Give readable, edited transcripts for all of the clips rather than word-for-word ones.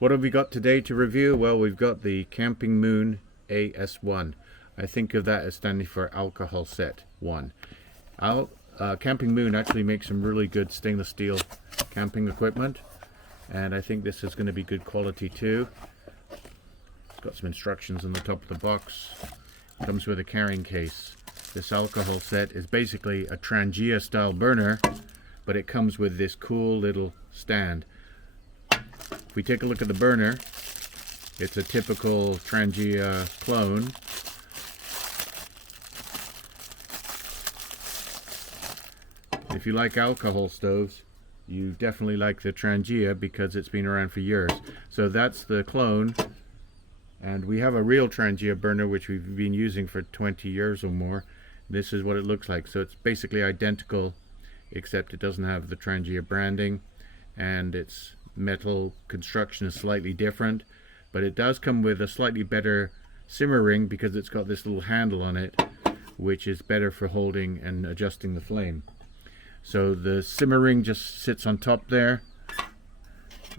What have we got today to review? Well, we've got the CAMPINGMOON AS-1. I think of that as standing for Alcohol Set 1. CAMPINGMOON actually makes some really good stainless steel camping equipment, and I think this is going to be good quality too. It's got some instructions on the top of the box. It comes with a carrying case. This alcohol set is basically a Trangia style burner, but it comes with this cool little stand. If we take a look at the burner, it's a typical Trangia clone. If you like alcohol stoves, you definitely like the Trangia because it's been around for years. So that's the clone, and we have a real Trangia burner which we've been using for 20 years or more. This is what it looks like. So it's basically identical, except it doesn't have the Trangia branding, and its metal construction is slightly different, but it does come with a slightly better simmer ring because it's got this little handle on it, which is better for holding and adjusting the flame. So the simmer ring just sits on top there.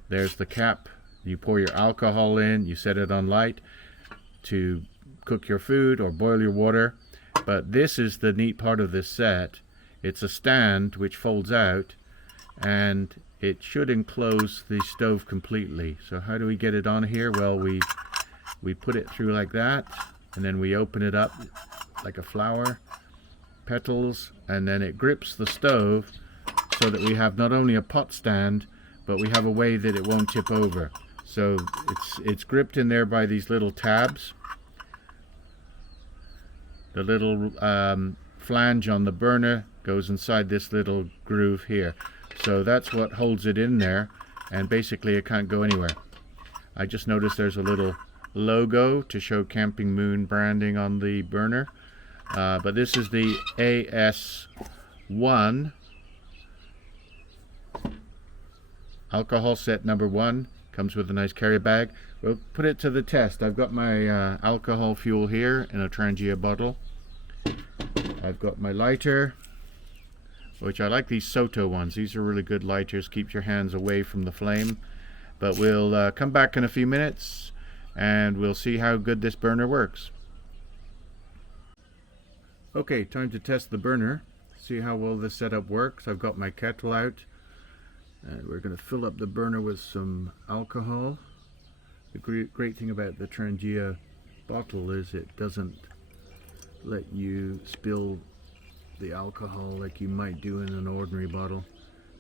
There's the cap. You pour your alcohol in, you set it on light to cook your food or boil your water. But this is the neat part of this set. It's a stand which folds out, and it should enclose the stove completely. So how do we get it on here? Well, we put it through like that, and then we open it up like a flower petals, and then it grips the stove so that we have not only a pot stand, but we have a way that it won't tip over. So it's gripped in there by these little tabs. The little flange on the burner goes inside this little groove here. So that's what holds it in there, and basically it can't go anywhere. I just noticed there's a little logo to show CAMPINGMOON branding on the burner. But this is the AS-1 alcohol set number 1. Comes with a nice carry bag. We'll put it to the test. I've got my alcohol fuel here in a Trangia bottle. I've got my lighter, which I like these Soto ones. These are really good lighters, keeps your hands away from the flame. But we'll come back in a few minutes and we'll see how good this burner works. Okay, time to test the burner, see how well this setup works. I've got my kettle out, and we're going to fill up the burner with some alcohol. The great thing about the Trangia bottle is it doesn't let you spill the alcohol like you might do in an ordinary bottle.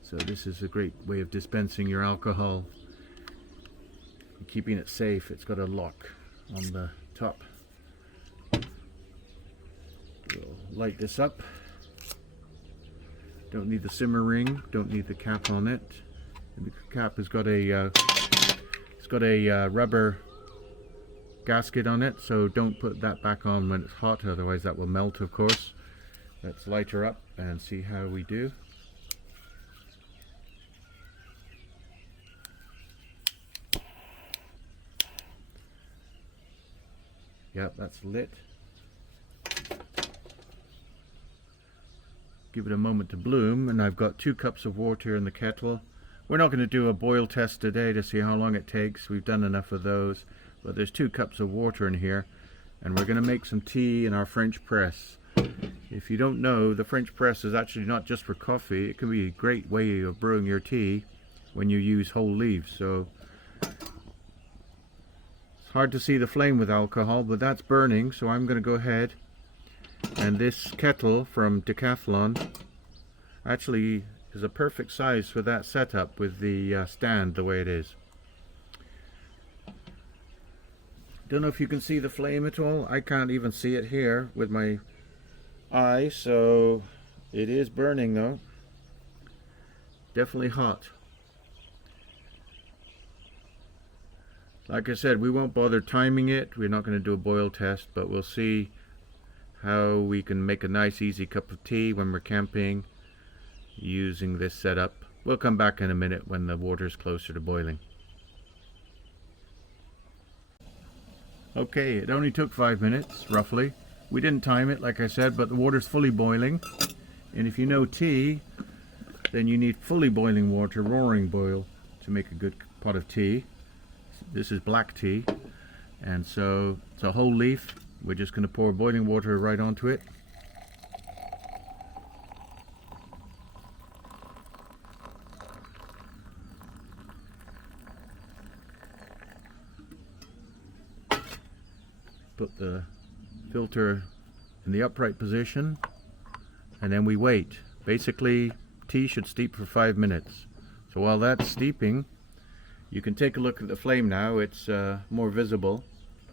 So this is a great way of dispensing your alcohol and keeping it safe. It's got a lock on the top. We'll light this up. Don't need the simmer ring, don't need the cap on it. And the cap has got a rubber gasket on it, so don't put that back on when it's hot, otherwise that will melt, of course. Let's light her up and see how we do. Yep, that's lit. Give it a moment to bloom, and I've got 2 cups of water in the kettle. We're not going to do a boil test today to see how long it takes. We've done enough of those. But there's 2 cups of water in here, and we're going to make some tea in our French press. If you don't know, the French press is actually not just for coffee. It can be a great way of brewing your tea when you use whole leaves. So it's hard to see the flame with alcohol, but that's burning, so I'm going to go ahead. And this kettle from Decathlon actually is a perfect size for that setup with the stand the way it is. Don't know if you can see the flame at all. I can't even see it here with my eye, so it is burning though. Definitely hot. Like I said, we won't bother timing it. We're not going to do a boil test, but we'll see how we can make a nice easy cup of tea when we're camping using this setup. We'll come back in a minute when the water's closer to boiling. Okay, it only took 5 minutes roughly. We didn't time it like I said, but the water's fully boiling, and if you know tea, then you need fully boiling water, roaring boil, to make a good pot of tea. This is black tea, and so it's a whole leaf. We're just going to pour boiling water right onto it. Put the filter in the upright position, and then we wait. Basically, tea should steep for 5 minutes. So while that's steeping, you can take a look at the flame now. It's more visible,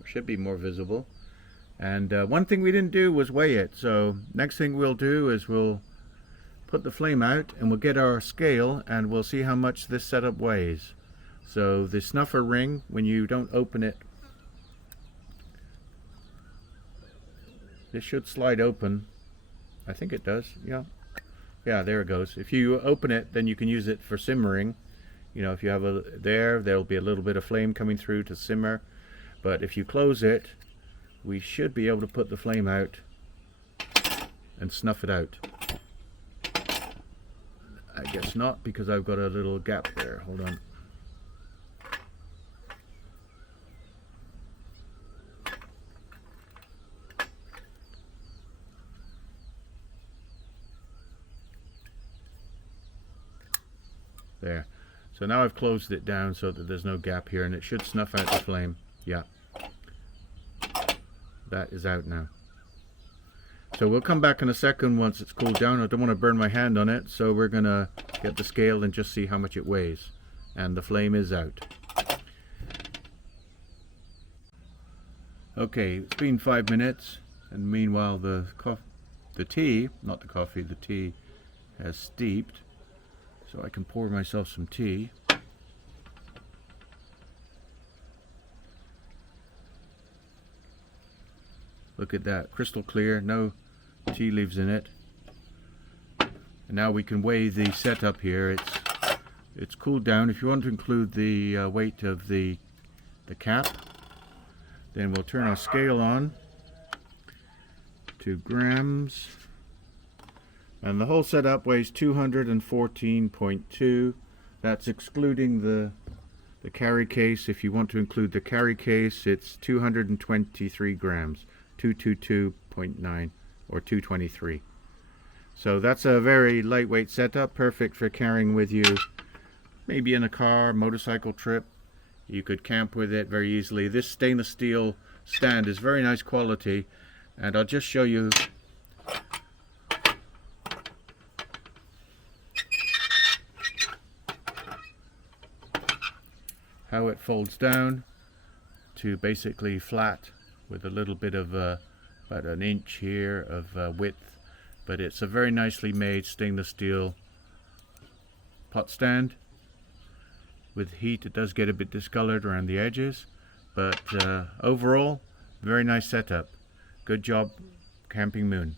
or should be more visible. And one thing we didn't do was weigh it. So next thing we'll do is we'll put the flame out and we'll get our scale and we'll see how much this setup weighs. So the snuffer ring, when you don't open it, this should slide open. I think it does. Yeah, there it goes. If you open it, then you can use it for simmering. You know, if you have there'll be a little bit of flame coming through to simmer. But if you close it, we should be able to put the flame out and snuff it out. I guess not, because I've got a little gap there. Hold on. There. So now I've closed it down so that there's no gap here, and it should snuff out the flame. Yeah. That is out now. So we'll come back in a second once it's cooled down. I don't want to burn my hand on it, so we're going to get the scale and just see how much it weighs. And the flame is out. Okay, it's been 5 minutes, and meanwhile the tea has steeped. So I can pour myself some tea. Look at that, crystal clear, no tea leaves in it. And now we can weigh the setup here. It's cooled down. If you want to include the weight of the cap, then we'll turn our scale on to grams. And the whole setup weighs 214.2. That's excluding the carry case. If you want to include the carry case, it's 223 grams, 222.9 or 223. So that's a very lightweight setup, perfect for carrying with you, maybe in a car, motorcycle trip. You could camp with it very easily. This stainless steel stand is very nice quality, and I'll just show you how it folds down to basically flat with a little bit of about an inch here of width. But it's a very nicely made stainless steel pot stand. With heat it does get a bit discolored around the edges, but overall very nice setup. Good job, Camping Moon.